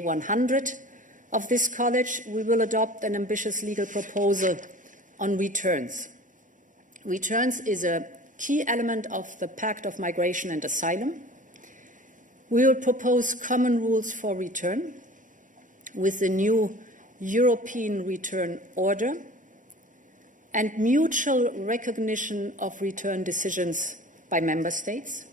100 of this college, we will adopt an ambitious legal proposal on returns. Returns is a key element of the Pact of Migration and Asylum. We will propose common rules for return with the new European return order and mutual recognition of return decisions by member states.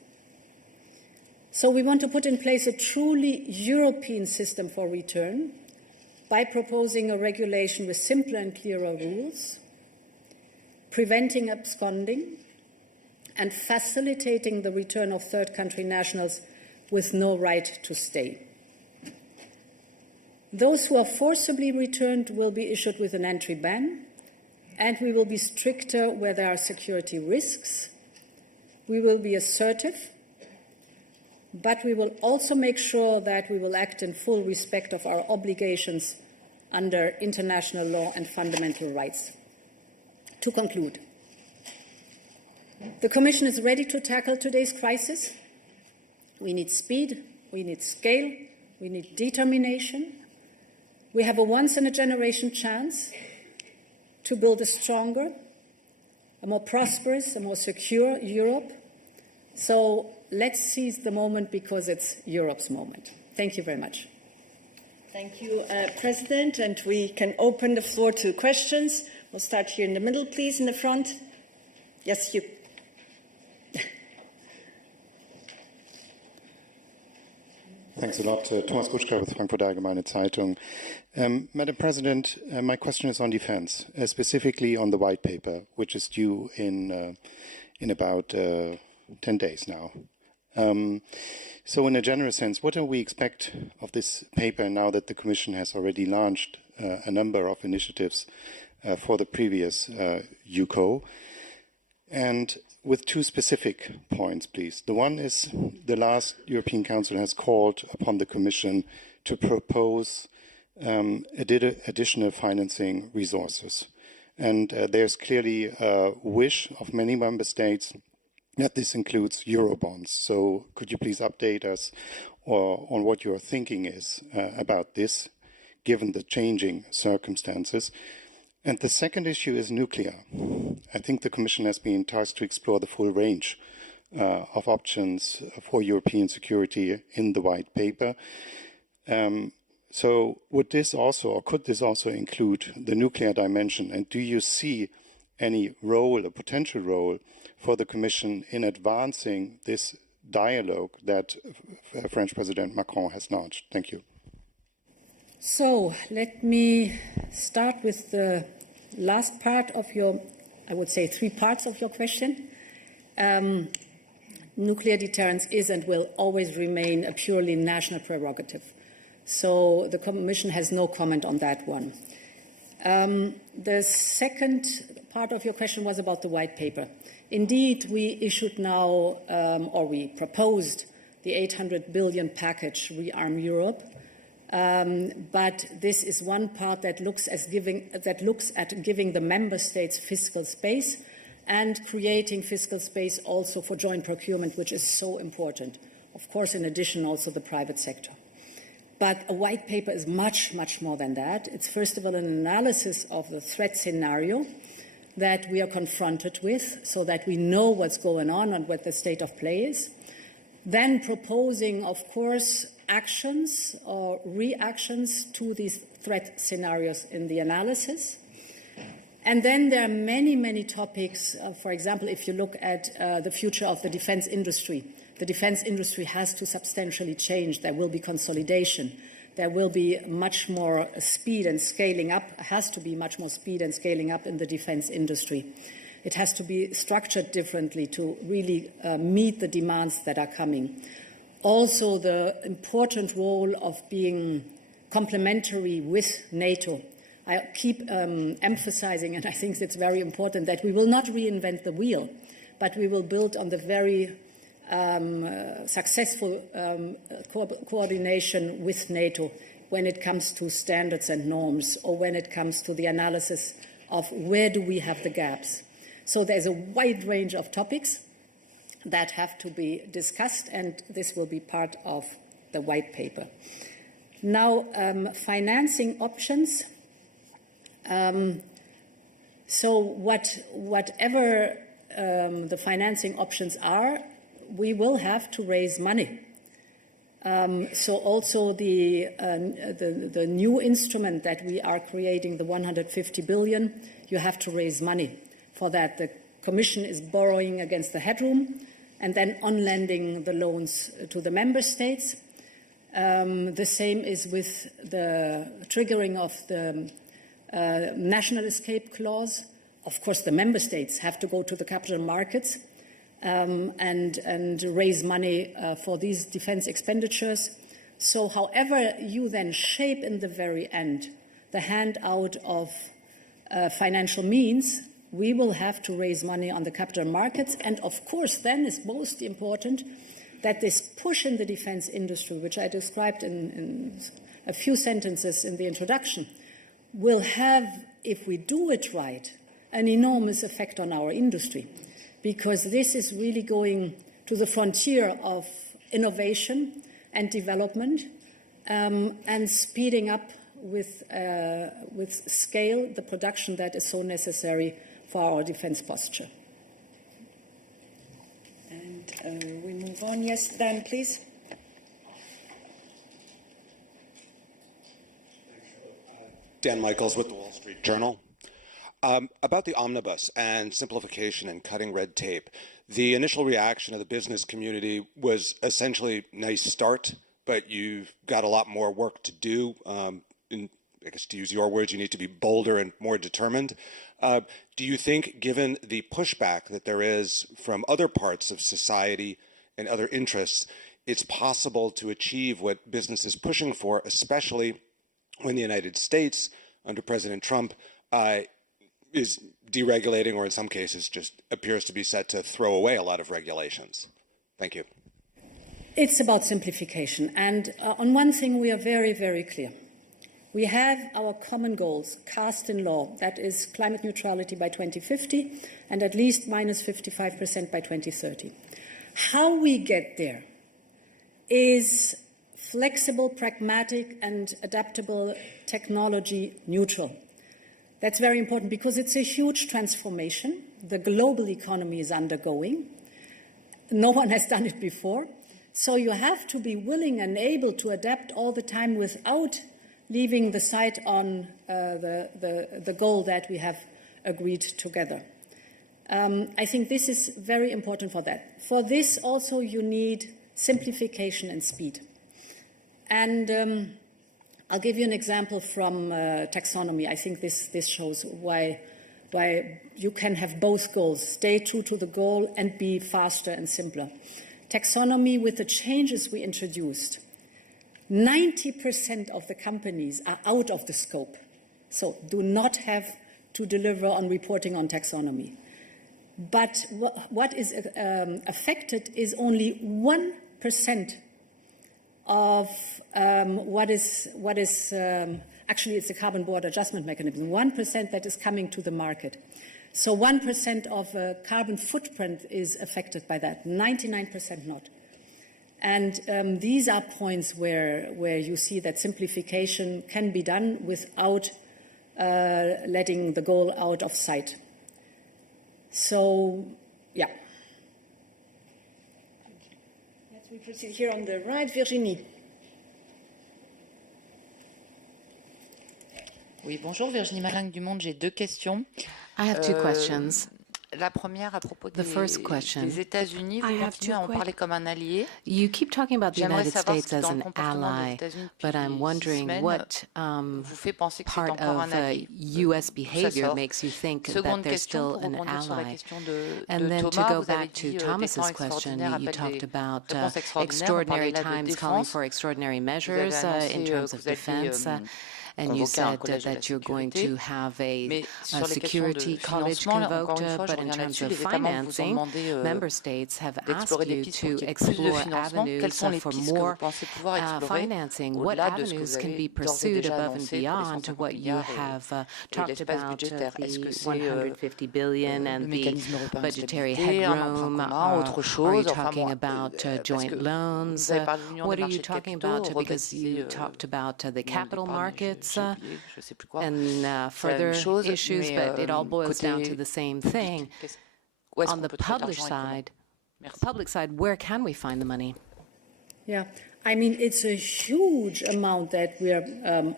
So we want to put in place a truly European system for return by proposing a regulation with simpler and clearer rules, preventing absconding, and facilitating the return of third country nationals with no right to stay. Those who are forcibly returned will be issued with an entry ban, and we will be stricter where there are security risks. We will be assertive, but we will also make sure that we will act in full respect of our obligations under international law and fundamental rights. To conclude, the Commission is ready to tackle today's crisis. We need speed, we need scale, we need determination. We have a once-in-a-generation chance to build a stronger, a more prosperous, a more secure Europe. So let's seize the moment because it's Europe's moment. Thank you very much. Thank you, President. And we can open the floor to questions. We'll start here in the middle, please, in the front. Yes, you. Thanks a lot. Thomas Kutschka with Frankfurt Allgemeine Zeitung. Madam President, my question is on defense, specifically on the white paper, which is due in about 10 days now. So in a general sense, what do we expect of this paper now that the Commission has already launched a number of initiatives for the previous UCO? And with two specific points, please. The one is the last European Council has called upon the Commission to propose additional financing resources. And there's clearly a wish of many member states that this includes Eurobonds. So could you please update us on what your thinking is about this, given the changing circumstances? And the second issue is nuclear. I think the Commission has been tasked to explore the full range of options for European security in the white paper. So would this also, or could this also include the nuclear dimension? And do you see any role, a potential role, for the Commission in advancing this dialogue that French President Macron has launched? Thank you. So let me start with the last part of your, I would say 3 parts of your question. Nuclear deterrence is and will always remain a purely national prerogative. So the Commission has no comment on that one. The second part of your question was about the white paper. Indeed, we issued now, or we proposed the 800 billion package, Rearm Europe. But this is one part that looks at giving the member states fiscal space and creating fiscal space also for joint procurement, which is so important. Of course, in addition, also the private sector. But a white paper is much, much more than that. It's first of all an analysis of the threat scenario that we are confronted with so that we know what's going on and what the state of play is. Then proposing, of course, actions or reactions to these threat scenarios in the analysis. And then there are many, many topics. For example, if you look at the future of the defense industry has to substantially change. There will be consolidation. There will be much more speed and scaling up, has to be much more speed and scaling up in the defense industry. It has to be structured differently to really meet the demands that are coming. Also, the important role of being complementary with NATO. I keep emphasizing, and I think it's very important, that we will not reinvent the wheel, but we will build on the very successful coordination with NATO when it comes to standards and norms, or when it comes to the analysis of where do we have the gaps. So there's a wide range of topics that have to be discussed, and this will be part of the white paper. Now, financing options. So whatever the financing options are, we will have to raise money. So also the new instrument that we are creating, the 150 billion, you have to raise money for that. The Commission is borrowing against the headroom and then on-lending the loans to the member states. The same is with the triggering of the national escape clause. Of course, the member states have to go to the capital markets and raise money for these defense expenditures. So however you then shape in the very end the handout of financial means, we will have to raise money on the capital markets. And of course, then is most important that this push in the defense industry, which I described in a few sentences in the introduction, will have, if we do it right, an enormous effect on our industry, because this is really going to the frontier of innovation and development and speeding up with scale the production that is so necessary for our defense posture. And we move on. Yes, Dan, please. Dan Michaels with the Wall Street Journal. About the omnibus and simplification and cutting red tape, the initial reaction of the business community was essentially nice start, but you've got a lot more work to do. I guess to use your words, you need to be bolder and more determined. Do you think, given the pushback that there is from other parts of society and other interests, it's possible to achieve what business is pushing for, especially when the United States, under President Trump, is deregulating, or in some cases just appears to be set to throw away a lot of regulations? Thank you. It's about simplification. And on one thing, we are very, very clear. We have our common goals cast in law, that is climate neutrality by 2050 and at least minus 55% by 2030. How we get there is flexible, pragmatic, and adaptable, technology neutral. That's very important because it's a huge transformation. The global economy is undergoing. No one has done it before. So you have to be willing and able to adapt all the time without leaving the sight on the goal that we have agreed together. I think this is very important for that. For this also you need simplification and speed. And I'll give you an example from taxonomy. I think this shows why you can have both goals, stay true to the goal and be faster and simpler. Taxonomy, with the changes we introduced, 90% of the companies are out of the scope, so do not have to deliver on reporting on taxonomy. But what is affected is only 1% of what is actually it's the carbon border adjustment mechanism, 1% that is coming to the market. So 1% of carbon footprint is affected by that, 99% not. And these are points where you see that simplification can be done without letting the goal out of sight. So, yeah. Let's we proceed here on the right, Virginie. Oui, bonjour, Virginie Malingue du Monde. J'ai deux questions. I have two questions. La première à propos The first question. des États-Unis. Vous continuez à en parler comme un allié. You keep talking about the J'aimerais United savoir States si as dans le an comportement des ally, États-Unis but I'm depuis wondering semaines, what vous fait penser que c'est part encore un of allié. U.S. Ça behavior sort. makes you think that Seconde they're question, still pour an rebondir sur la ally. question de And then to Thomas, go vous avez back to dit des Thomas's temps question, extraordinaires you appellent talked des about réponses extraordinaires. On extraordinary parlait là de times calling défense. for extraordinary Vous avez measures annoncé in terms of que vous alliez defense. and you convoquer un said collège de la that you're going sécurité. to have a Mais sur les questions security de college financement, là, encore convoked, une fois, je but in reviens terms là-dessus, of les États membres vous ont financing, demandé member states have asked d'explorer des you pistes pour to qu'il y ait plus de explore financement. Quelles avenues sont les for pistes que vous more pensez pouvoir explorer financing? What au-delà de ce que avenues vous can avez be d'ores et pursued déjà above and annoncé pour les beyond 150 what you milliards have et talked l'espace about, budgétaire? Est-ce que the c'est 150 billion le and the mécanisme européen de budgetary stabilité, un emprunt headroom? commun, autre Are you chose? Enfin talking bon, about parce joint que loans? vous avez parlé de l'union What des are you marchés de talking capitaux, about? Because you rebaptisé talked about the l'union capital d'épargne, markets j'ai oublié, je sais plus quoi. and C'est la further même chose, issues, mais but it all boils down to côté the same public, thing. où est-ce On qu'on the peut trouver public l'argent et comment? side, Merci. where can we find the money? Yeah, I mean, it's a huge amount that we are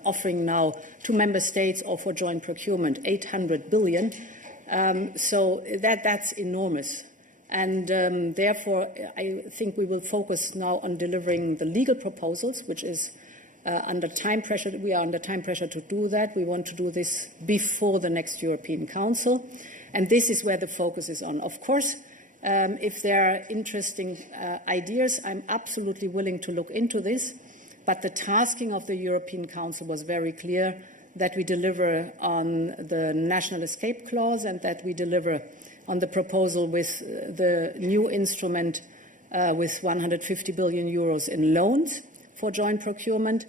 offering now to member states or for joint procurement, 800 billion. So that's enormous. And therefore, I think we will focus now on delivering the legal proposals, which is under time pressure. We are under time pressure to do that. We want to do this before the next European Council. And this is where the focus is on. Of course, if there are interesting ideas, I'm absolutely willing to look into this. But the tasking of the European Council was very clear, that we deliver on the national escape clause and that we deliver on the proposal with the new instrument with 150 billion euros in loans for joint procurement.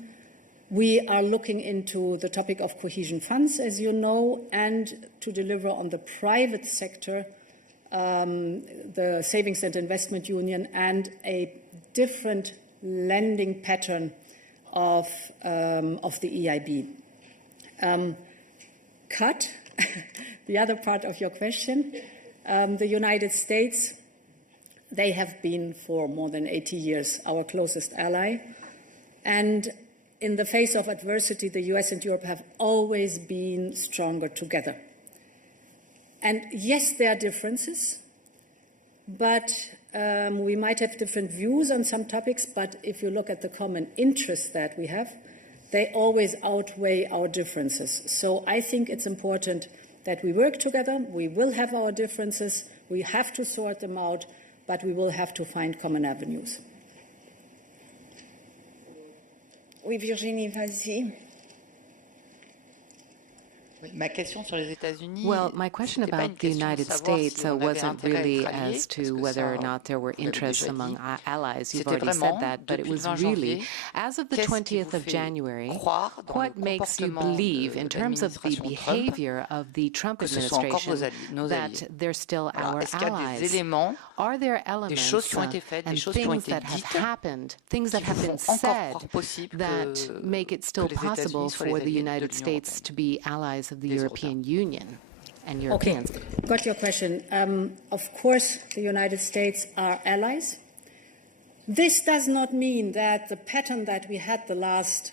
We are looking into the topic of cohesion funds, as you know, and to deliver on the private sector, the Savings and Investment Union, and a different lending pattern of the EIB. Cut, the other part of your question. The United States, they have been for more than 80 years our closest ally. And in the face of adversity, the US and Europe have always been stronger together. And yes, there are differences, but we might have different views on some topics, but if you look at the common interests that we have, they always outweigh our differences. So I think it's important that we work together. We will have our differences. We have to sort them out, but we will have to find common avenues. Oui, Virginie, vas-y. Ma question sur les États-Unis. Well, my question about the United States wasn't really as to whether or not there were interests among allies. You've already said that, but it was really, as of the 20th of January, what makes you believe, in terms of the behavior of the Trump administration, that they're still our allies? Are there elements and things that have happened, things that have been said, that make it still possible for the United States to be allies of the European Union and Europeans? Okay, got your question. Of course, the United States are allies. This does not mean that the pattern that we had the last,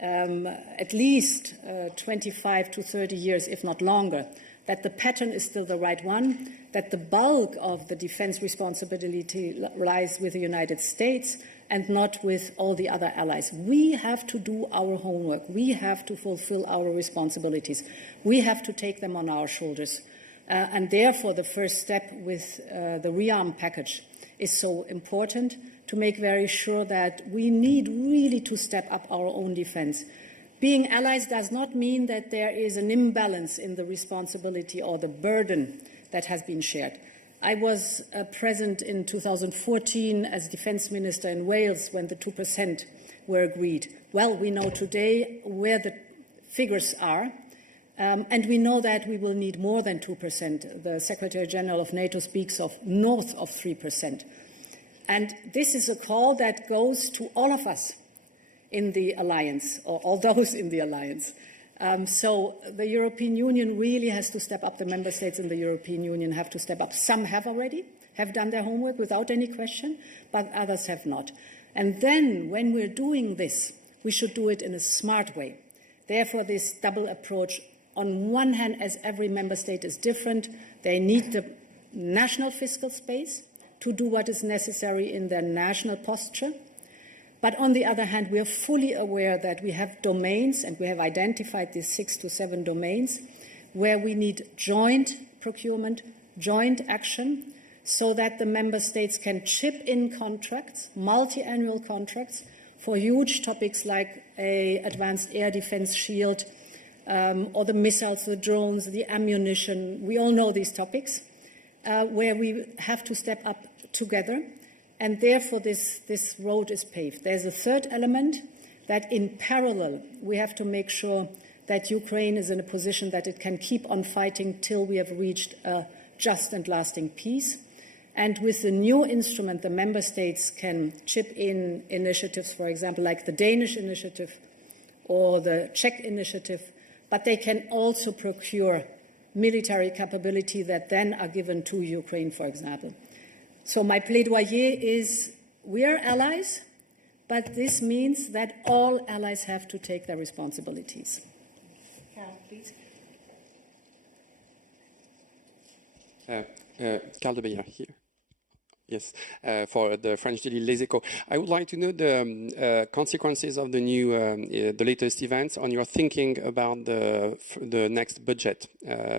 at least 25 to 30 years, if not longer, that the pattern is still the right one, that the bulk of the defense responsibility lies with the United States and not with all the other allies. We have to do our homework. We have to fulfill our responsibilities. We have to take them on our shoulders. And therefore, the first step with the rearm package is so important, to make very sure that we need really to step up our own defense. Being allies does not mean that there is an imbalance in the responsibility or the burden that has been shared. I was present in 2014 as Defence Minister in Wales when the 2% were agreed. Well, we know today where the figures are, and we know that we will need more than 2%. The Secretary General of NATO speaks of north of 3%. And this is a call that goes to all of us in the alliance, or all those in the alliance. So the European Union really has to step up. The member states in the European Union have to step up. Some have already, have done their homework without any question, but others have not. And then when we're doing this, we should do it in a smart way. Therefore, this double approach, on one hand, as every member state is different, they need the national fiscal space to do what is necessary in their national posture. But on the other hand, we are fully aware that we have domains, and we have identified these 6 to 7 domains, where we need joint procurement, joint action, so that the member states can chip in contracts, multi-annual contracts, for huge topics like a advanced air defense shield, or the missiles, the drones, the ammunition. We all know these topics, where we have to step up together, and therefore this road is paved. There's a third element, that in parallel we have to make sure that Ukraine is in a position that it can keep on fighting till we have reached a just and lasting peace. And with the new instrument, the member states can chip in initiatives, for example, like the Danish initiative or the Czech initiative, but they can also procure military capability that then are given to Ukraine, for example. So my plaidoyer is, we are allies, but this means that all allies have to take their responsibilities. Carol, please. Carl de Beyer here. Yes, for the French daily Les Echos. I would like to know the consequences of the new, the latest events on your thinking about the next budget,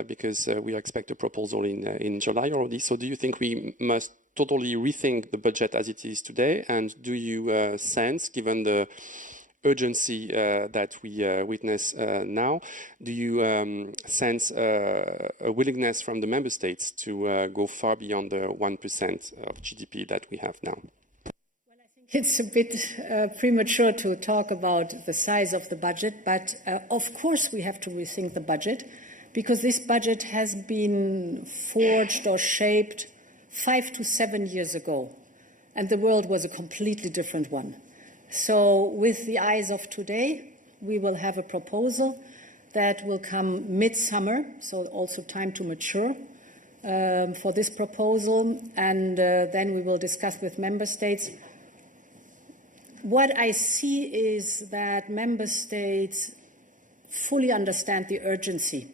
because we expect a proposal in July already. So do you think we must totally rethink the budget as it is today? And do you sense, given the urgency that we witness now, do you sense a willingness from the member states to go far beyond the 1% of GDP that we have now? Well, I think it's a bit premature to talk about the size of the budget, but of course we have to rethink the budget, because this budget has been forged or shaped 5 to 7 years ago, and the world was a completely different one. So with the eyes of today, we will have a proposal that will come mid-summer, so also time to mature for this proposal, and then we will discuss with member states. What I see is that member states fully understand the urgency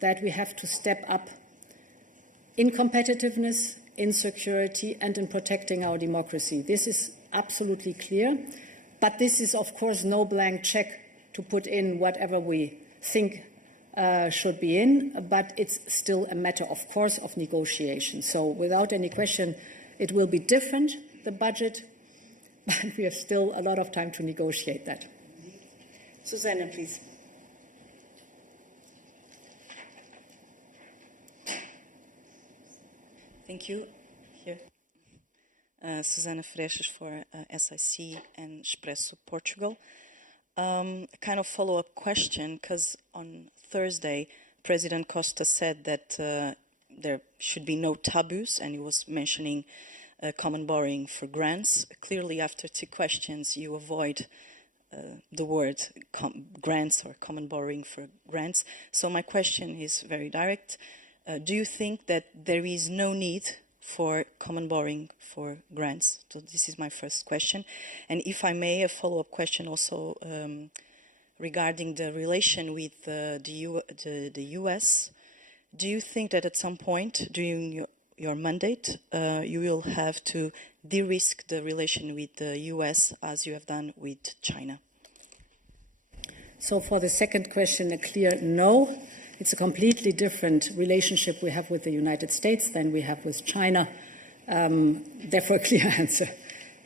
that we have to step up in competitiveness, in security, and in protecting our democracy. This is absolutely clear, but this is of course no blank check to put in whatever we think should be in, but it's still a matter, of course, of negotiation. So without any question, it will be different, the budget, but we have still a lot of time to negotiate that. Susanna, please. Thank you. Here. Susana Freixas for SIC and Expresso Portugal. A kind of follow-up question, because on Thursday, President Costa said that there should be no taboos, and he was mentioning common borrowing for grants. Clearly, after 2 questions, you avoid the word grants or common borrowing for grants. So my question is very direct. Do you think that there is no need for common borrowing for grants? So this is my first question. And if I may, a follow-up question also regarding the relation with the US. Do you think that at some point during your mandate, you will have to de-risk the relation with the US as you have done with China? So for the second question, a clear no. It's a completely different relationship we have with the United States than we have with China. Therefore, a clear answer.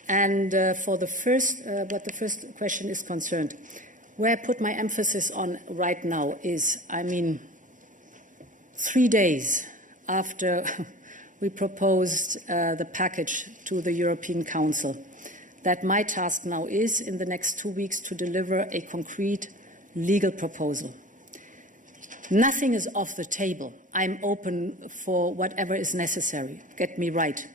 And for the first, what the first question is concerned, where I put my emphasis on right now is, 3 days after we proposed the package to the European Council, that my task now is, in the next 2 weeks, to deliver a concrete legal proposal. Nothing is off the table. I'm open for whatever is necessary. Get me right.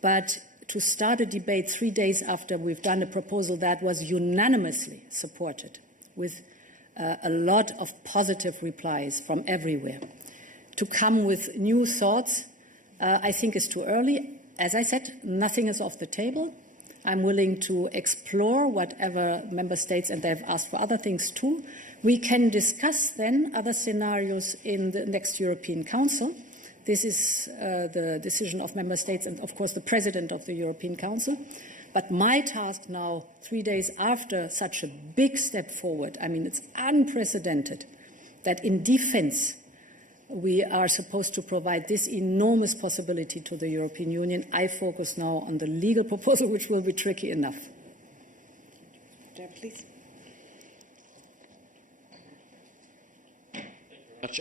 But to start a debate 3 days after we've done a proposal that was unanimously supported, with a lot of positive replies from everywhere, to come with new thoughts, I think is too early. As I said, nothing is off the table. I'm willing to explore whatever member states, and they've asked for other things too. We can discuss then other scenarios in the next European Council. This is the decision of member states and, of course, the president of the European Council. But my task now, 3 days after such a big step forward, it's unprecedented that in defense we are supposed to provide this enormous possibility to the European Union. I focus now on the legal proposal, which will be tricky enough. there, please.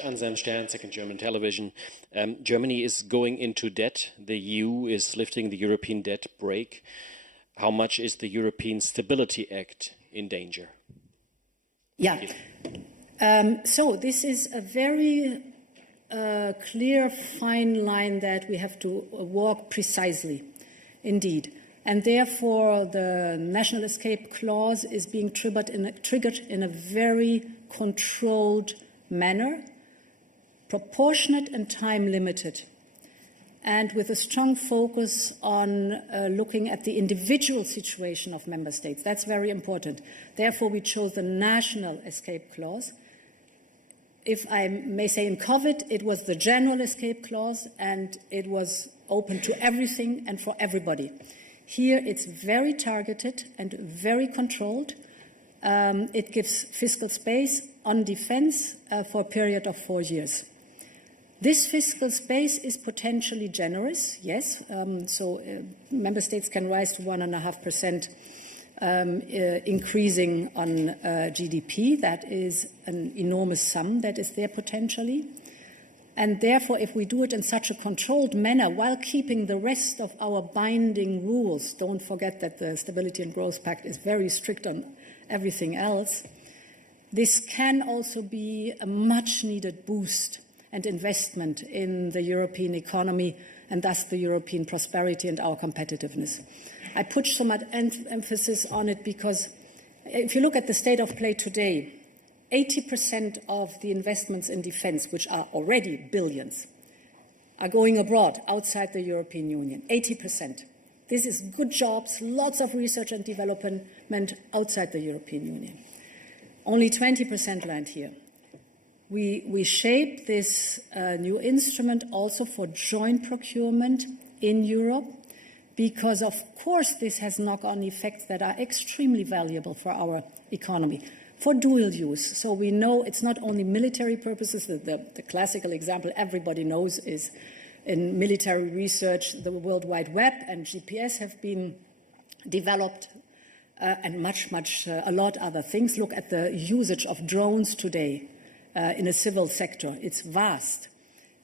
Anselm Stern, Second German Television. Germany is going into debt. The EU is lifting the European debt brake. How much is the European Stability Act in danger? Yeah. So this is a very clear, fine line that we have to walk precisely, indeed. And therefore, the national escape clause is being triggered in a very controlled manner, proportionate and time limited, and with a strong focus on looking at the individual situation of member states. That's very important. Therefore, we chose the national escape clause. If I may say, in COVID, it was the general escape clause, and it was open to everything and for everybody. Here, it's very targeted and very controlled. It gives fiscal space on defense for a period of 4 years. This fiscal space is potentially generous, yes. Member states can rise to 1.5%, increasing on GDP. That is an enormous sum that is there potentially. And therefore, if we do it in such a controlled manner while keeping the rest of our binding rules, don't forget that the Stability and Growth Pact is very strict on everything else, this can also be a much-needed boost and investment in the European economy and thus the European prosperity and our competitiveness. I put so much emphasis on it because if you look at the state of play today, 80% of the investments in defense, which are already billions, are going abroad, outside the European Union. 80%. This is good jobs, lots of research and development outside the European Union. Only 20% land here. We shape this new instrument also for joint procurement in Europe because, of course, this has knock-on effects that are extremely valuable for our economy, for dual use. So we know it's not only military purposes. The classical example everybody knows is in military research, the World Wide Web and GPS have been developed and a lot other things. Look at the usage of drones today in a civil sector. It's vast.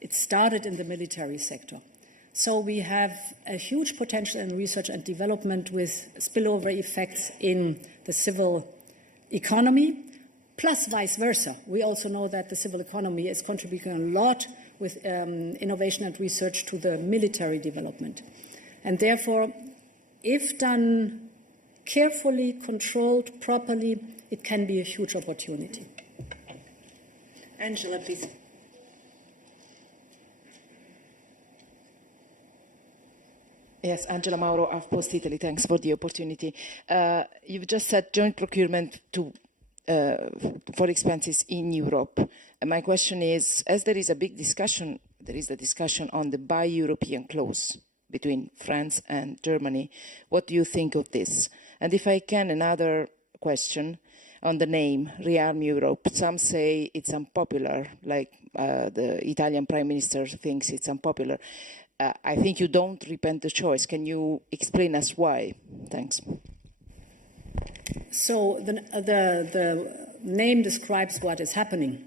It started in the military sector. So we have a huge potential in research and development with spillover effects in the civil economy, plus vice versa. We also know that the civil economy is contributing a lot with innovation and research to the military development. And therefore, if done carefully, controlled, properly, it can be a huge opportunity. Angela, please. Yes, Angela Mauro of Post Italy. Thanks for the opportunity. You've just said joint procurement for expenses in Europe. And my question is, as there is a big discussion, there is a discussion on the Buy European clause between France and Germany. What do you think of this? And if I can, another question on the name, Rearm Europe. Some say it's unpopular, like the Italian Prime Minister thinks it's unpopular. I think you don't repent the choice. Can you explain us why? Thanks. So the name describes what is happening.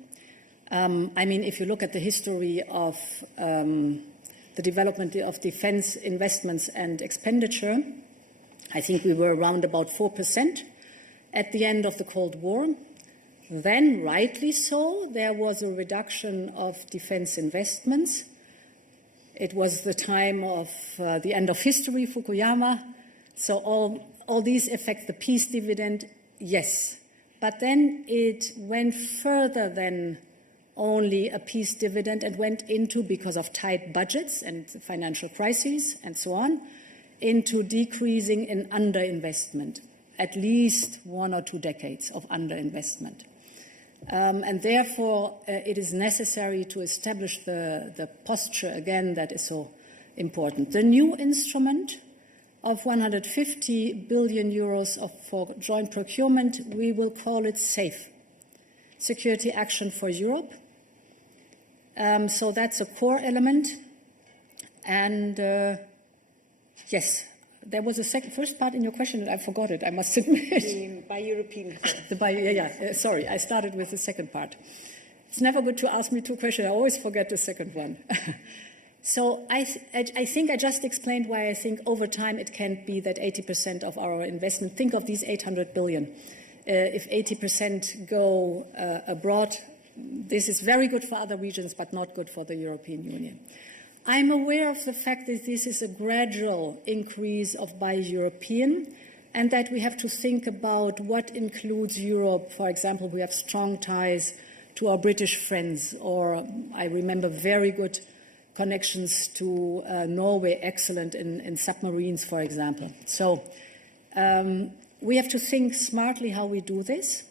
I mean, if you look at the history of the development of defense investments and expenditure, I think we were around about 4% at the end of the Cold War. Then, rightly so, there was a reduction of defense investments. It was the time of the end of history, Fukuyama. So all these affect the peace dividend, yes. But then it went further than only a peace dividend and went into, because of tight budgets and financial crises and so on, into decreasing in underinvestment, at least 1 or 2 decades of underinvestment. And therefore, it is necessary to establish the posture again that is so important. The new instrument of 150 billion euros for joint procurement, we will call it SAFE, Security Action for Europe. So that's a core element. And yes, there was a first part in your question and I forgot it, I must admit. By European. Sorry, I started with the second part. It's never good to ask me two questions. I always forget the second one. So I think I just explained why I think over time it can't be that 80% of our investment, think of these 800 billion. If 80% go abroad, this is very good for other regions, but not good for the European Union. I'm aware of the fact that this is a gradual increase of buy European, and that we have to think about what includes Europe. For example, we have strong ties to our British friends, or I remember very good connections to Norway, excellent in submarines, for example. So we have to think smartly how we do this,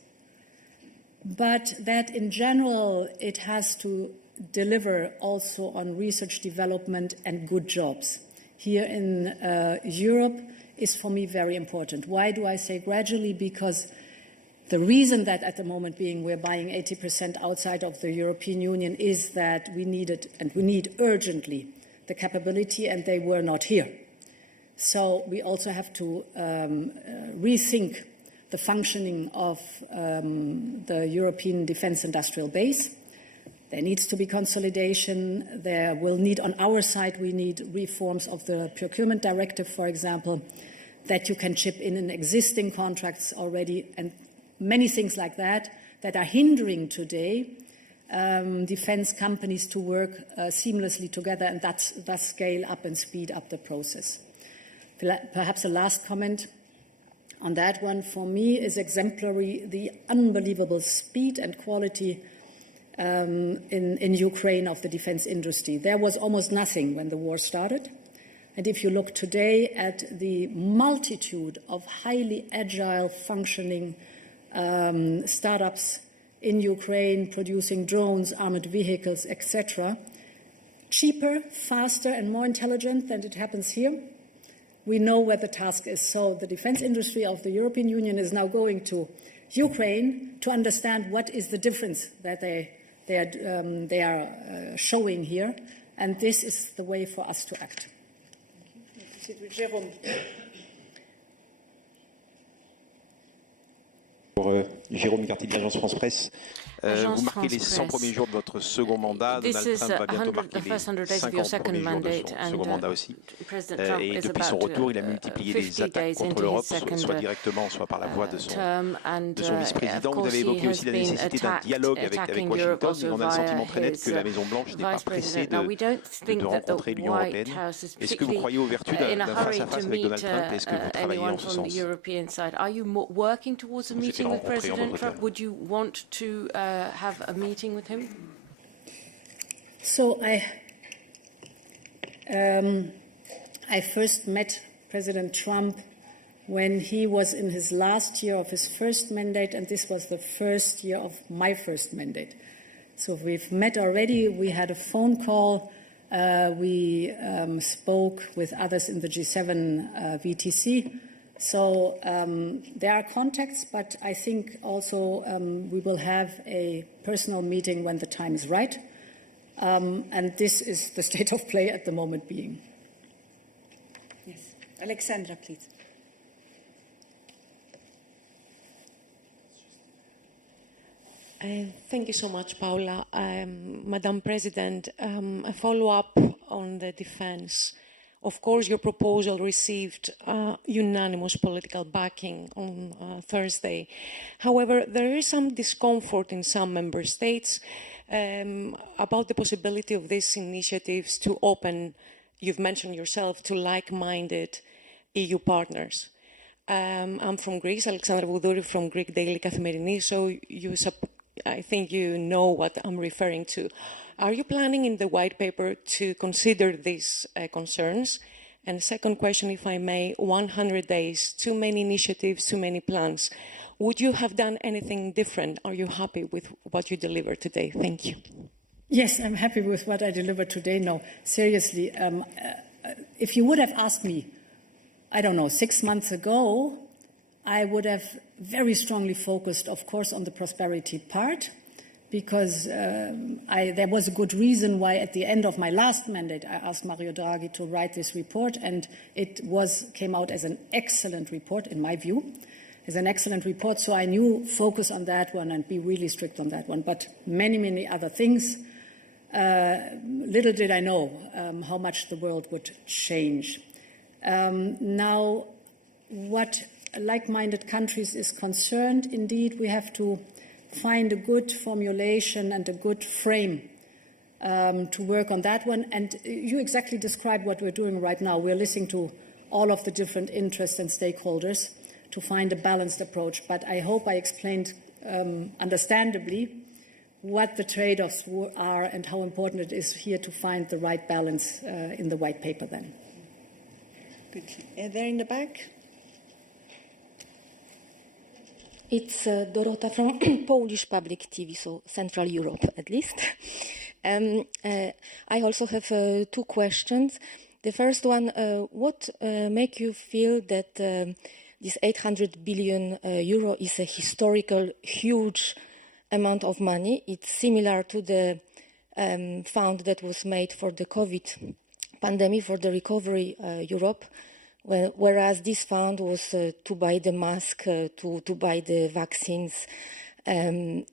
but that in general it has to deliver also on research development and good jobs. Here in Europe is for me very important. Why do I say gradually? Because the reason that at the moment being we're buying 80% outside of the European Union is that we needed, and we need urgently, the capability, and they were not here. So we also have to rethink the functioning of the European defense industrial base. There needs to be consolidation. There will need, on our side, we need reforms of the procurement directive, for example, that you can chip in existing contracts already, and many things like that that are hindering today defense companies to work seamlessly together and thus scale up and speed up the process. Perhaps a last comment on that one for me is exemplary, the unbelievable speed and quality in Ukraine of the defense industry. There was almost nothing when the war started. And if you look today at the multitude of highly agile functioning startups in Ukraine producing drones, armored vehicles, etc., cheaper, faster and more intelligent than it happens here, we know where the task is. So the defense industry of the European Union is now going to Ukraine to understand what is the difference that they are showing here, and this is the way for us to act. Jérôme. Jérôme Cartier de l'Agence France Presse. Vous marquez les 100 premiers jours de votre second mandat. Donald Trump va bientôt marquer les 50 premiers jours de son second mandat aussi. Et depuis son retour, il a multiplié les attaques contre l'Europe, soit directement, soit par la voie de son vice-président. Vous avez évoqué aussi la nécessité d'un dialogue avec Washington, mais on a le sentiment très net que la Maison-Blanche n'est pas pressée de rencontrer l'Union européenne. Est-ce que vous croyez aux vertus d'un face-à-face avec Donald Trump? Est-ce que vous travaillez en ce sens? With President Trump, would you want to have a meeting with him? So I first met President Trump when he was in his last year of his first mandate, and this was the first year of my first mandate. So we've met already. We had a phone call. We spoke with others in the G7 VTC. So there are contacts, but I think also we will have a personal meeting when the time is right. And this is the state of play at the moment being. Yes. Alexandra, please. Thank you so much, Paula. Madam President, a follow-up on the defense. Of course, your proposal received unanimous political backing on Thursday. However, there is some discomfort in some member states about the possibility of these initiatives to open, you've mentioned yourself, to like-minded EU partners. I'm from Greece, Alexandra Voudouri from Greek Daily Kathimerini, so I think you know what I'm referring to. Are you planning in the white paper to consider these concerns? And second question, if I may, 100 days, too many initiatives, too many plans. Would you have done anything different? Are you happy with what you delivered today? Thank you. Yes, I'm happy with what I delivered today. No, seriously, if you would have asked me, I don't know, 6 months ago, I would have very strongly focused, of course, on the prosperity part, because there was a good reason why at the end of my last mandate I asked Mario Draghi to write this report, and it came out as an excellent report, in my view, as an excellent report. So I knew focus on that one and be really strict on that one. But many, many other things, little did I know how much the world would change. Now, what like-minded countries is concerned, indeed, we have to find a good formulation and a good frame to work on that one. And you exactly described what we're doing right now. We're listening to all of the different interests and stakeholders to find a balanced approach. But I hope I explained understandably what the trade-offs are and how important it is here to find the right balance in the white paper then. Good. There in the back. It's Dorota from Polish Public TV, so Central Europe at least. I also have two questions. The first one, what make you feel that this 800 billion euro is a historical huge amount of money? It's similar to the fund that was made for the COVID pandemic, for the recovery Europe. Whereas this fund was to buy the mask, to buy the vaccines, and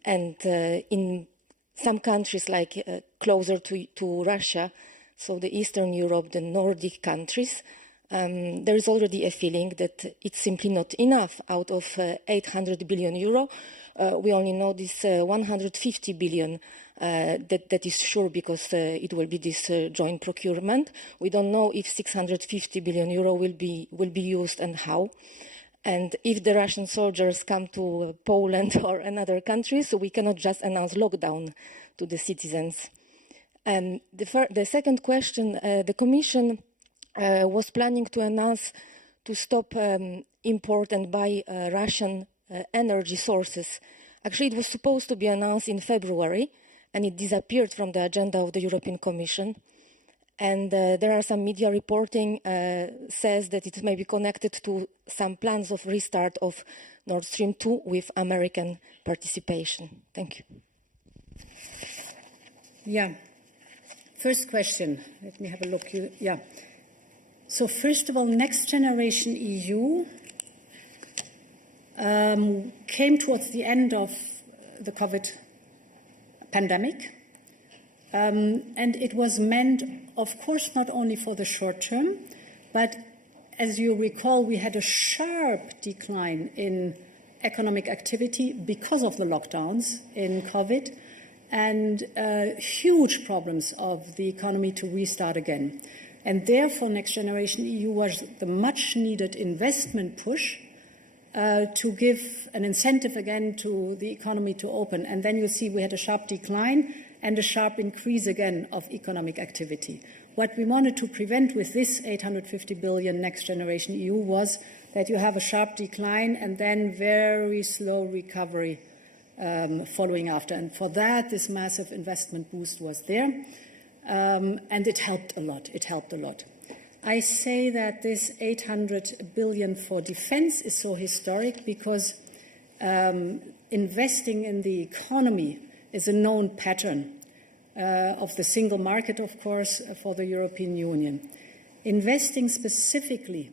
in some countries like closer to Russia, so the Eastern Europe, the Nordic countries, there is already a feeling that it's simply not enough. Out of 800 billion euro, we only know this 150 billion. That is sure, because it will be this joint procurement. We don't know if 650 billion euro will be used and how. And if the Russian soldiers come to Poland or another country, so we cannot just announce lockdown to the citizens. And the second question, the Commission was planning to announce to stop import and buy Russian energy sources. Actually, it was supposed to be announced in February, and it disappeared from the agenda of the European Commission. And there are some media reporting says that it may be connected to some plans of restart of Nord Stream 2 with American participation. Thank you. Yeah. First question. Let me have a look. Yeah. So first of all, Next Generation EU came towards the end of the COVID pandemic. And it was meant, of course, not only for the short term, but as you recall, we had a sharp decline in economic activity because of the lockdowns in COVID, and huge problems of the economy to restart again. And therefore, Next Generation EU was the much needed investment push to give an incentive again to the economy to open. And then you see we had a sharp decline and a sharp increase again of economic activity. What we wanted to prevent with this 850 billion Next Generation EU was that you have a sharp decline and then very slow recovery following after. And for that, this massive investment boost was there. And it helped a lot. It helped a lot. I say that this 800 billion for defense is so historic because investing in the economy is a known pattern of the single market, of course, for the European Union. Investing specifically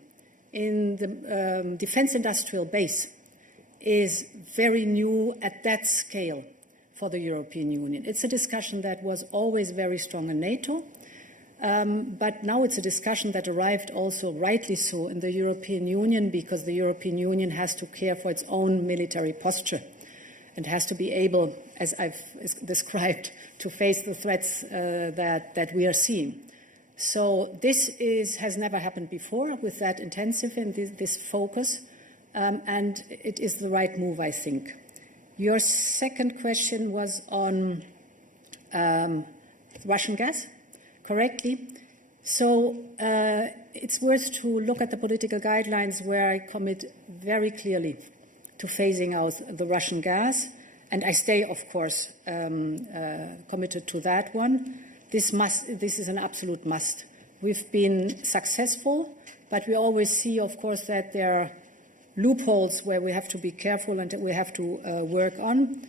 in the defense industrial base is very new at that scale for the European Union. It's a discussion that was always very strong in NATO. But now it's a discussion that arrived also, rightly so, in the European Union, because the European Union has to care for its own military posture and has to be able, as I've described, to face the threats that we are seeing. So this has never happened before with that intensive and this focus, and it is the right move, I think. Your second question was on Russian gas. Correctly. So it's worth to look at the political guidelines where I commit very clearly to phasing out the Russian gas. And I stay, of course, committed to that one. This is an absolute must. We've been successful, but we always see, of course, that there are loopholes where we have to be careful and that we have to work on.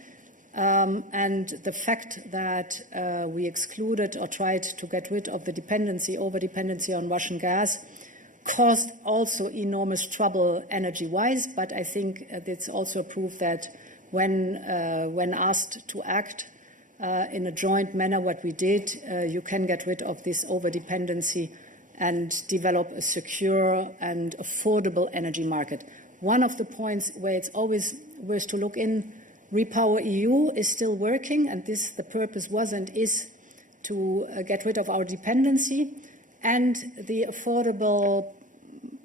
And the fact that we excluded or tried to get rid of the over-dependency on Russian gas caused also enormous trouble energy-wise, but I think it's also a proof that when asked to act in a joint manner, what we did, you can get rid of this over-dependency and develop a secure and affordable energy market. One of the points where it's always worth to look in, Repower EU is still working, and the purpose was and is to get rid of our dependency. And the affordable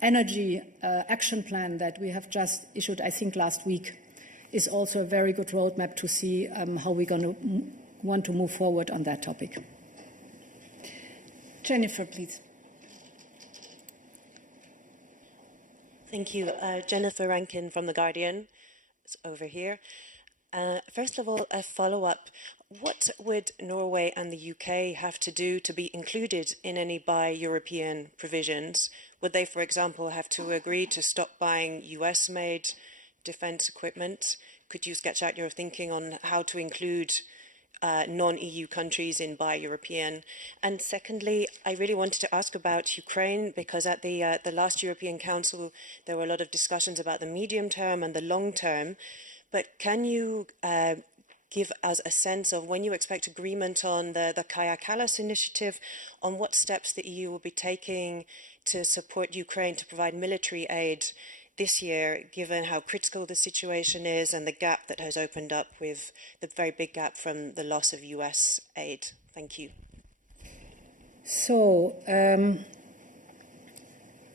energy action plan that we have just issued, I think last week, is also a very good roadmap to see how we're going to want to move forward on that topic. Jennifer, please. Thank you. Jennifer Rankin from The Guardian. It's over here. First of all, a follow-up. What would Norway and the UK have to do to be included in any buy European provisions? Would they, for example, have to agree to stop buying US-made defence equipment? Could you sketch out your thinking on how to include non-EU countries in buy European? And secondly, I really wanted to ask about Ukraine, because at the last European Council, there were a lot of discussions about the medium term and the long term. But can you give us a sense of when you expect agreement on the Kaja Kallas initiative, on what steps the EU will be taking to support Ukraine to provide military aid this year, given how critical the situation is and the gap that has opened up with the very big gap from the loss of US aid? Thank you. So,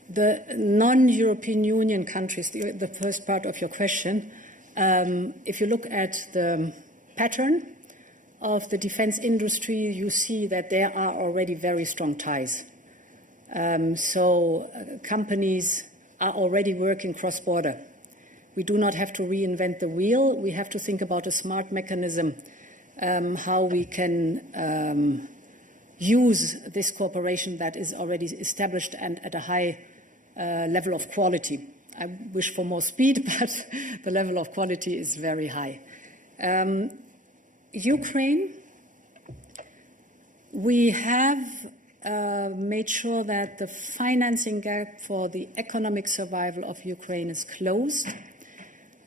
the non-European Union countries, the first part of your question, if you look at the pattern of the defense industry, you see that there are already very strong ties. So companies are already working cross-border. We do not have to reinvent the wheel. We have to think about a smart mechanism, how we can use this cooperation that is already established and at a high level of quality. I wish for more speed, but the level of quality is very high. Ukraine, we have made sure that the financing gap for the economic survival of Ukraine is closed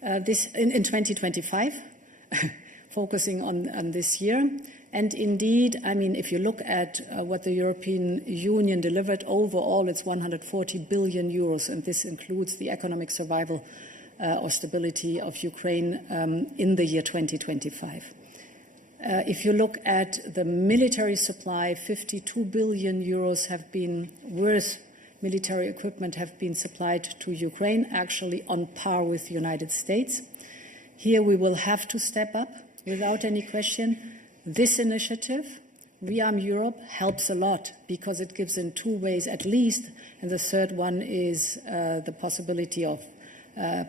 this in 2025, focusing on this year. And indeed, I mean, if you look at what the European Union delivered overall, it's 140 billion euros, and this includes the economic survival or stability of Ukraine in the year 2025. If you look at the military supply, 52 billion euros have been worth military equipment have been supplied to Ukraine, actually on par with the United States. Here we will have to step up without any question. This initiative, Rearm Europe, helps a lot because it gives in two ways at least, and the third one is the possibility of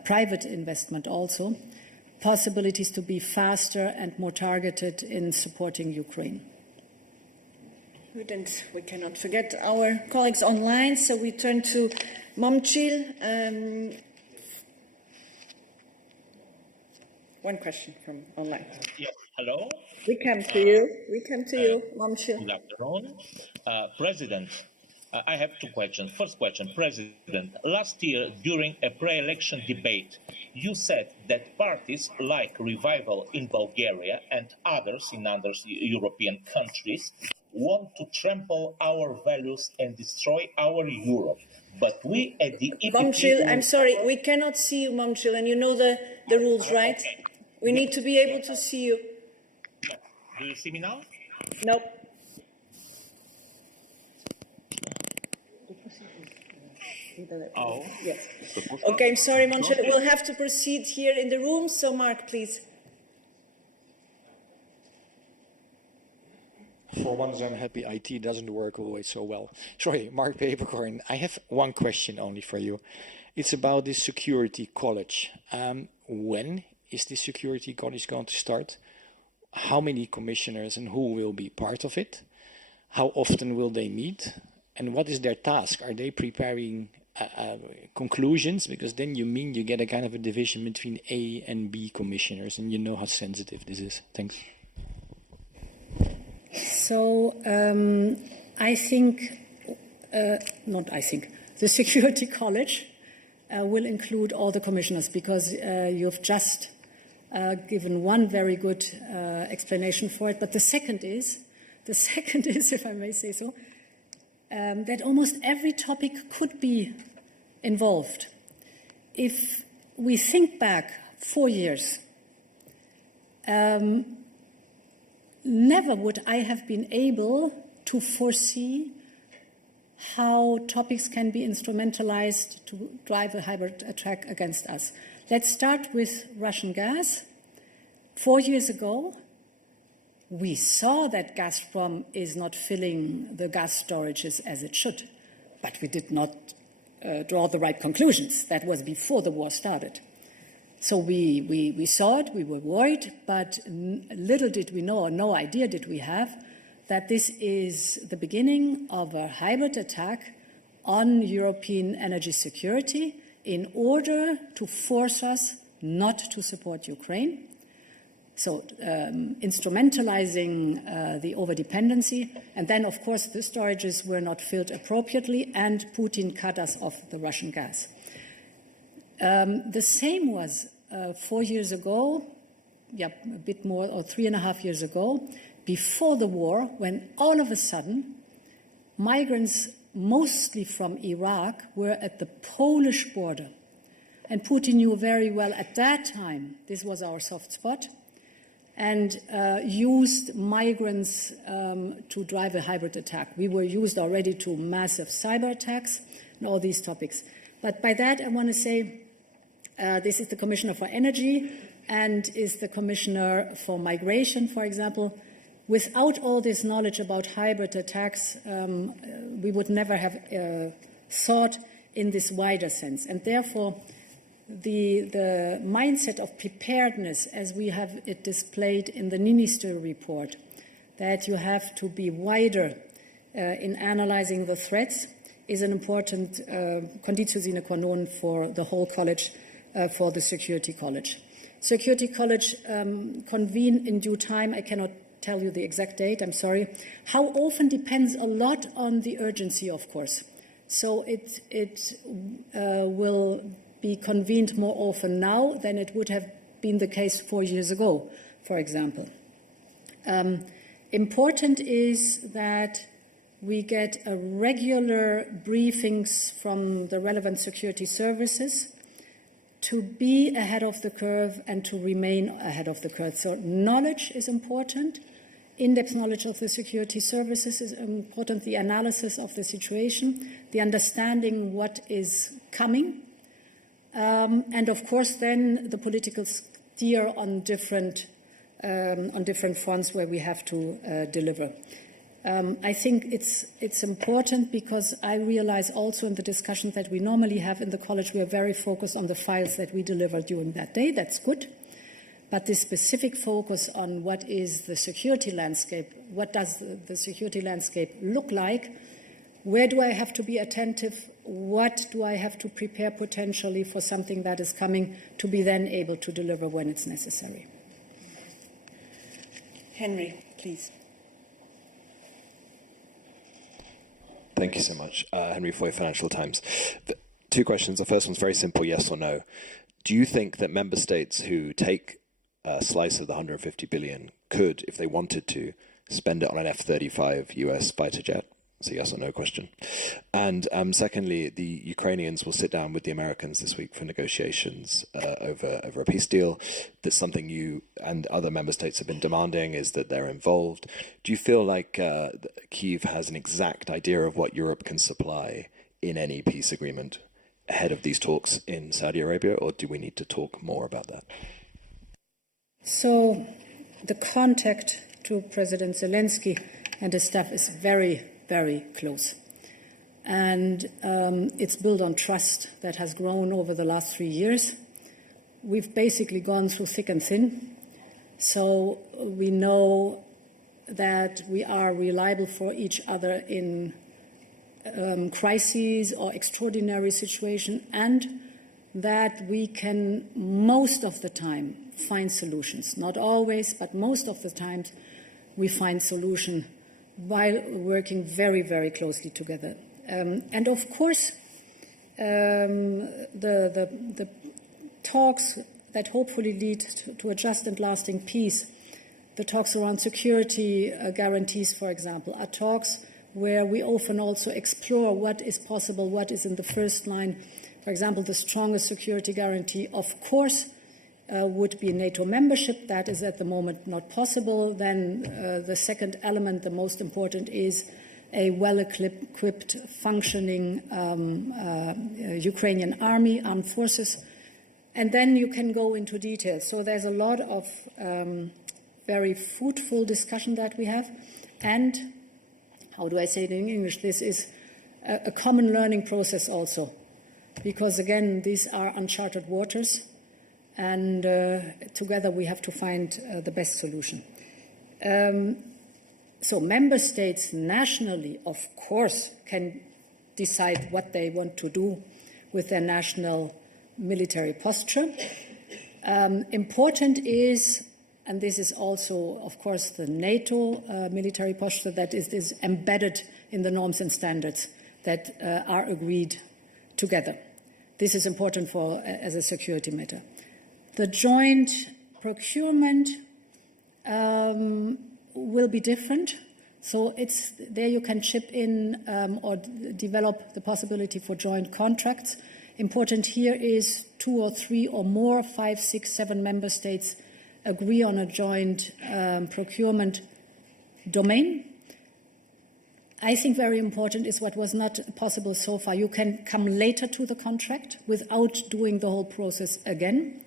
private investment also, possibilities to be faster and more targeted in supporting Ukraine. Good, and we cannot forget our colleagues online, so we turn to Momchil. One question from online. Yes, hello. We come to you, Momchil. Good afternoon. President, I have two questions. First question, President, last year during a pre-election debate, you said that parties like Revival in Bulgaria and others in other European countries want to trample our values and destroy our Europe. But we at the EPP... Momchil, I'm sorry, we cannot see you, Momchil, and you know the rules, right? Okay. We need to be able to see you. Do you see me now? Nope. Oh. Yes. Okay, I'm sorry, Momchil. We'll have to proceed here in the room. So, Mark, please. For once, I'm happy IT doesn't work always so well. Sorry, Mark Papercorn. I have one question only for you. It's about this security college. When is this security college going to start? How many commissioners and who will be part of it? How often will they meet? And what is their task? Are they preparing conclusions, because then you get a kind of a division between A and B commissioners, and you know how sensitive this is. Thanks. So I think, the Security College will include all the commissioners, because you've just given one very good explanation for it. But the second is, if I may say so, that almost every topic could be involved. If we think back 4 years, never would I have been able to foresee how topics can be instrumentalized to drive a hybrid attack against us. Let's start with Russian gas. 4 years ago, we saw that Gazprom is not filling the gas storages as it should, but we did not draw the right conclusions. That was before the war started. So we saw it, we were worried, but little did we know, or no idea did we have, that this is the beginning of a hybrid attack on European energy security in order to force us not to support Ukraine. So instrumentalizing the overdependency. And then, of course, the storages were not filled appropriately, and Putin cut us off the Russian gas. The same was 4 years ago, a bit more, or 3.5 years ago, before the war, when all of a sudden migrants, mostly from Iraq, were at the Polish border. And Putin knew very well at that time this was our soft spot, and used migrants to drive a hybrid attack. We were used already to massive cyber attacks and all these topics. But by that, I want to say this is the Commissioner for Energy and is the Commissioner for Migration, for example. Without all this knowledge about hybrid attacks, we would never have thought in this wider sense. And therefore, the mindset of preparedness, as we have it displayed in the Niinistö report, that you have to be wider in analyzing the threats, is an important conditio sine qua non for the whole college, for the Security College. Security College convene in due time. I cannot tell you the exact date, I'm sorry. How often depends a lot on the urgency, of course. So it will be convened more often now than it would have been the case 4 years ago, for example. Important is that we get regular briefings from the relevant security services to be ahead of the curve and to remain ahead of the curve. So knowledge is important. In-depth knowledge of the security services is important. The analysis of the situation, the understanding what is coming, and of course then the political steer on different fronts where we have to deliver. I think it's important because I realize also in the discussions that we normally have in the college, we are very focused on the files that we deliver during that day. That's good. But this specific focus on what is the security landscape, what does the security landscape look like, where do I have to be attentive, what do I have to prepare potentially for something that is coming to be then able to deliver when it's necessary. Henry, please. Thank you so much. Henry Foy, Financial Times. Two questions. The first one's very simple, yes or no. Do you think that member states who take a slice of the 150 billion could, if they wanted to, spend it on an F-35 US fighter jet? It's a yes or no question. And secondly, the Ukrainians will sit down with the Americans this week for negotiations over a peace deal. That's something you and other member states have been demanding, is that they're involved. Do you feel like Kyiv has an exact idea of what Europe can supply in any peace agreement ahead of these talks in Saudi Arabia, or do we need to talk more about that? So the contact to President Zelensky and his staff is very, very close. And it's built on trust that has grown over the last 3 years. We've basically gone through thick and thin. So we know that we are reliable for each other in crises or extraordinary situation, and that we can most of the time find solutions. Not always, but most of the times we find solution while working very, very closely together. And of course, the talks that hopefully lead to a just and lasting peace, the talks around security guarantees, for example, are talks where we often also explore what is possible, what is in the first line. For example, the strongest security guarantee, of course, would be NATO membership. That is at the moment not possible. Then the second element, the most important, is a well-equipped, functioning Ukrainian army, armed forces. And then you can go into detail. So there's a lot of very fruitful discussion that we have. And, how do I say it in English, this is a common learning process also. Because, again, these are uncharted waters. And together we have to find the best solution. So member states nationally, of course, can decide what they want to do with their national military posture. Important is, and this is also, of course, the NATO military posture that is embedded in the norms and standards that are agreed together. This is important as a security matter. The joint procurement will be different. So there you can chip in or develop the possibility for joint contracts. Important here is 2 or 3 or more, 5, 6, 7 member states agree on a joint procurement domain. I think very important is what was not possible so far. You can come later to the contract without doing the whole process again.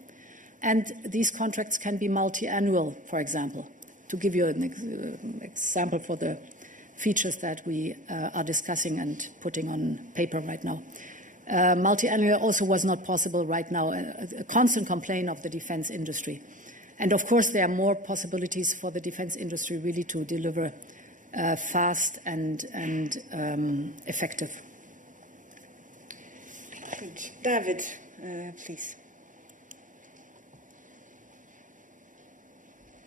And these contracts can be multi-annual, for example, to give you an example for the features that we are discussing and putting on paper right now. Multi-annual also was not possible right now, a constant complaint of the defense industry. And of course, there are more possibilities for the defense industry really to deliver fast and effective. Good. David, please.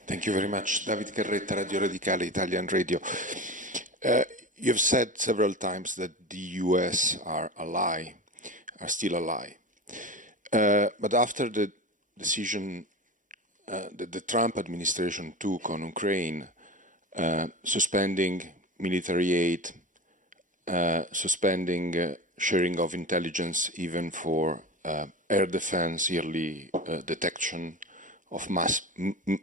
Thank you very much. David Carretta, Radio Radicale, Italian Radio. You've said several times that the US are still ally. But after the decision that the Trump administration took on Ukraine, suspending military aid, suspending sharing of intelligence even for air defense, yearly detection of mass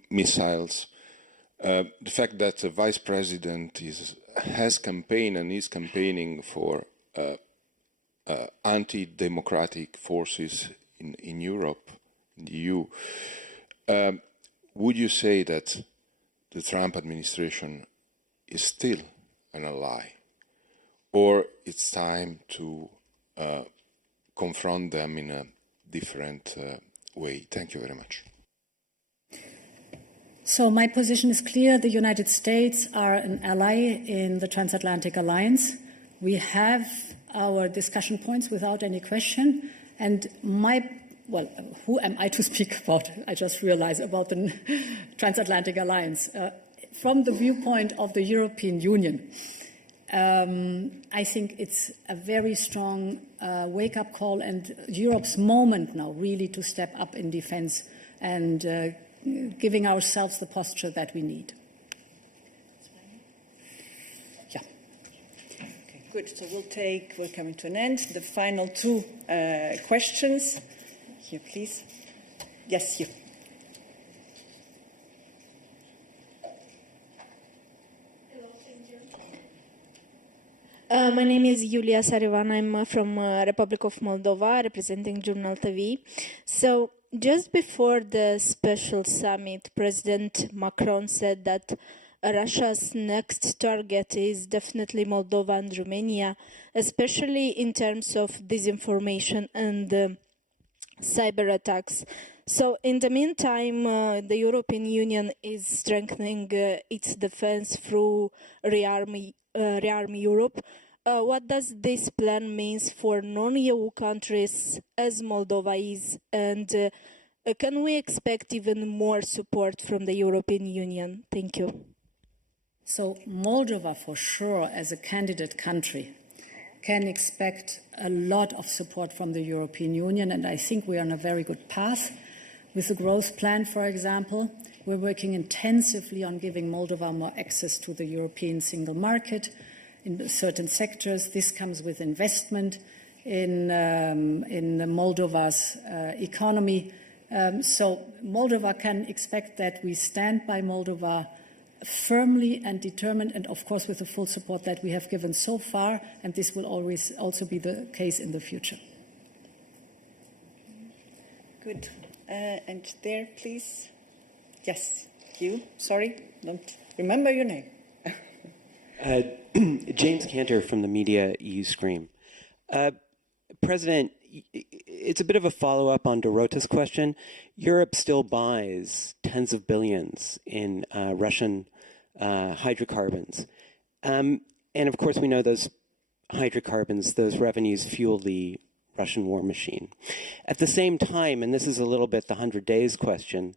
missiles, the fact that the vice president has campaigned and is campaigning for anti-democratic forces in Europe, in the EU, would you say that the Trump administration is still an ally, or it's time to confront them in a different way? Thank you very much. So my position is clear. The United States are an ally in the Transatlantic Alliance. We have our discussion points without any question. And who am I to speak about? I just realized about the Transatlantic Alliance. From the viewpoint of the European Union, I think it's a very strong wake-up call and Europe's moment now really to step up in defense and giving ourselves the posture that we need. Yeah. Okay, good. So we're coming to an end. The final 2 questions. Here, please. Yes, you. My name is Yulia Sarivan. I'm from Republic of Moldova, representing Journal TV. So just before the special summit, President Macron said that Russia's next target is definitely Moldova and Romania, especially in terms of disinformation and cyber attacks. So in the meantime, the European Union is strengthening its defense through Rearm Europe. what does this plan mean for non-EU countries as Moldova is, and can we expect even more support from the European Union? Thank you. So Moldova, for sure, as a candidate country, can expect a lot of support from the European Union, and I think we are on a very good path. With the growth plan, for example, we're working intensively on giving Moldova more access to the European single market in certain sectors. This comes with investment in Moldova's economy. So Moldova can expect that we stand by Moldova firmly and determined, and of course with the full support that we have given so far, and this will always also be the case in the future. Good. And there, please. Yes, you. Sorry, don't remember your name. James Cantor from the Media Uscream. President, it's a bit of a follow-up on Dorota's question. Europe still buys tens of billions in Russian hydrocarbons. And of course, we know those hydrocarbons, those revenues fuel the Russian war machine. At the same time, and this is a little bit the 100 days question,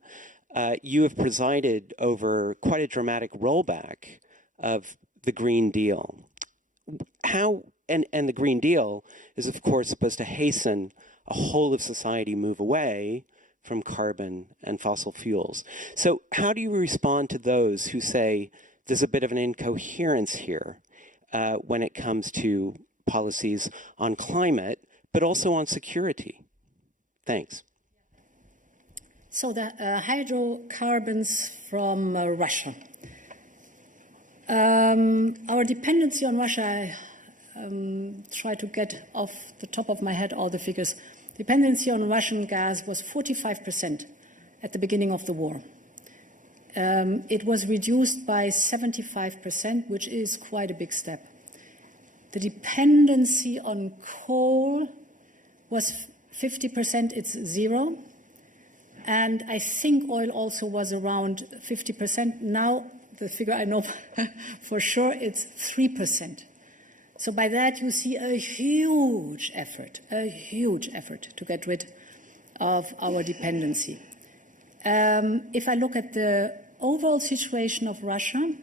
you have presided over quite a dramatic rollback of the Green Deal. How, and the Green Deal is, of course, supposed to hasten a whole of society move away from carbon and fossil fuels. So how do you respond to those who say there's a bit of an incoherence here when it comes to policies on climate, but also on security? Thanks. So the hydrocarbons from Russia. Our dependency on Russia, I try to get off the top of my head all the figures. Dependency on Russian gas was 45% at the beginning of the war. It was reduced by 75%, which is quite a big step. The dependency on coal was 50%, it's zero. And I think oil also was around 50%. Now, the figure I know for sure, it's 3%. So by that, you see a huge effort to get rid of our dependency. If I look at the overall situation of Russia,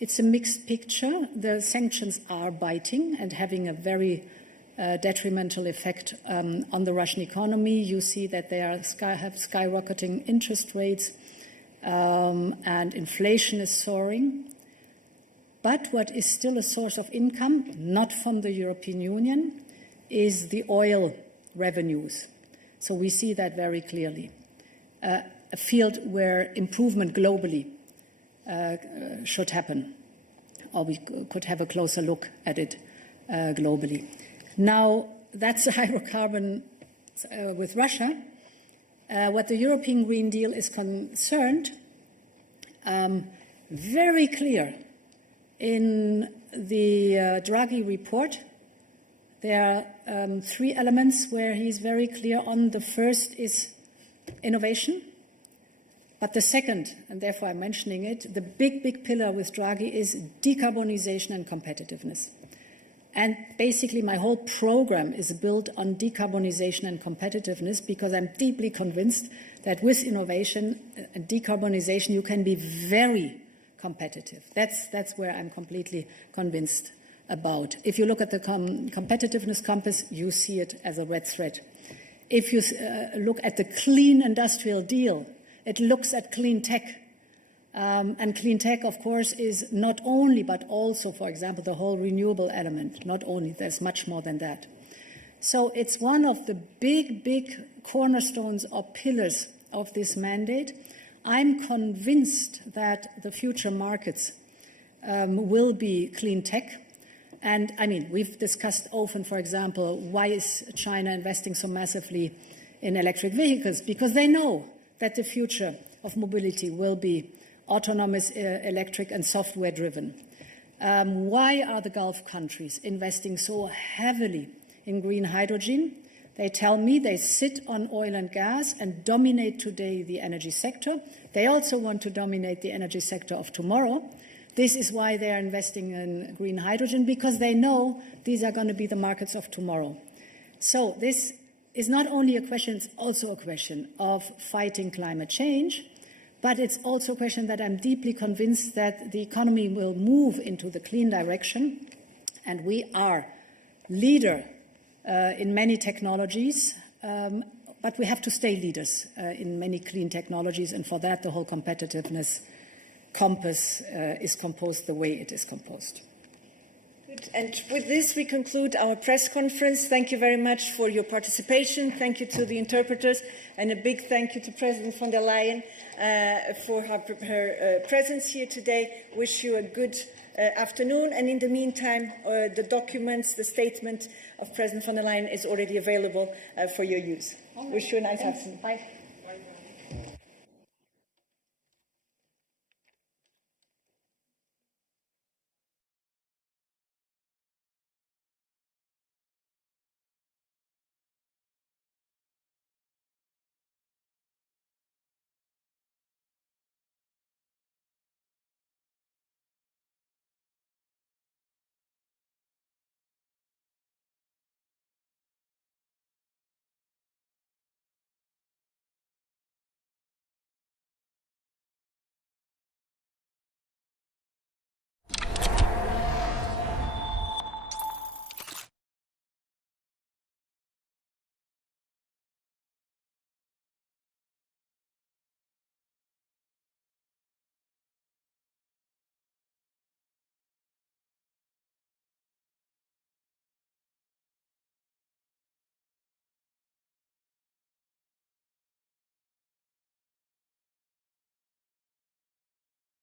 it's a mixed picture. The sanctions are biting and having a very detrimental effect on the Russian economy. You see that they have skyrocketing interest rates and inflation is soaring. But what is still a source of income, not from the European Union, is the oil revenues. So we see that very clearly. A field where improvement globally should happen, or we could have a closer look at it globally. Now, that's the hydrocarbon with Russia. What the European Green Deal is concerned, very clear in the Draghi report, there are 3 elements where he's very clear on. The first is innovation. But the second, and therefore I'm mentioning it, the big pillar with Draghi is decarbonization and competitiveness. And basically my whole program is built on decarbonization and competitiveness because I'm deeply convinced that with innovation and decarbonization you can be very competitive. That's where I'm completely convinced about. If you look at the competitiveness compass, you see it as a red thread. If you look at the clean industrial deal, it looks at clean tech. And clean tech, of course, is not only, but also, for example, the whole renewable element. Not only, there's much more than that. So it's one of the big cornerstones or pillars of this mandate. I'm convinced that the future markets will be clean tech. And I mean, we've discussed often, for example, why is China investing so massively in electric vehicles? Because they know that the future of mobility will be autonomous, electric and software driven. Why are the Gulf countries investing so heavily in green hydrogen? They tell me they sit on oil and gas and dominate today the energy sector. They also want to dominate the energy sector of tomorrow. This is why they are investing in green hydrogen, because they know these are going to be the markets of tomorrow. So this is not only a question, it's also a question of fighting climate change, but it's also a question that I'm deeply convinced that the economy will move into the clean direction, and we are leader in many technologies, but we have to stay leaders in many clean technologies, and for that the whole competitiveness compass is composed the way it is composed. Good. And with this we conclude our press conference. Thank you very much for your participation. Thank you to the interpreters, and a big thank you to President von der Leyen for her presence here today. Wish you a good afternoon, and in the meantime the documents, the statement of President von der Leyen is already available for your use. Wish you a nice afternoon. Bye.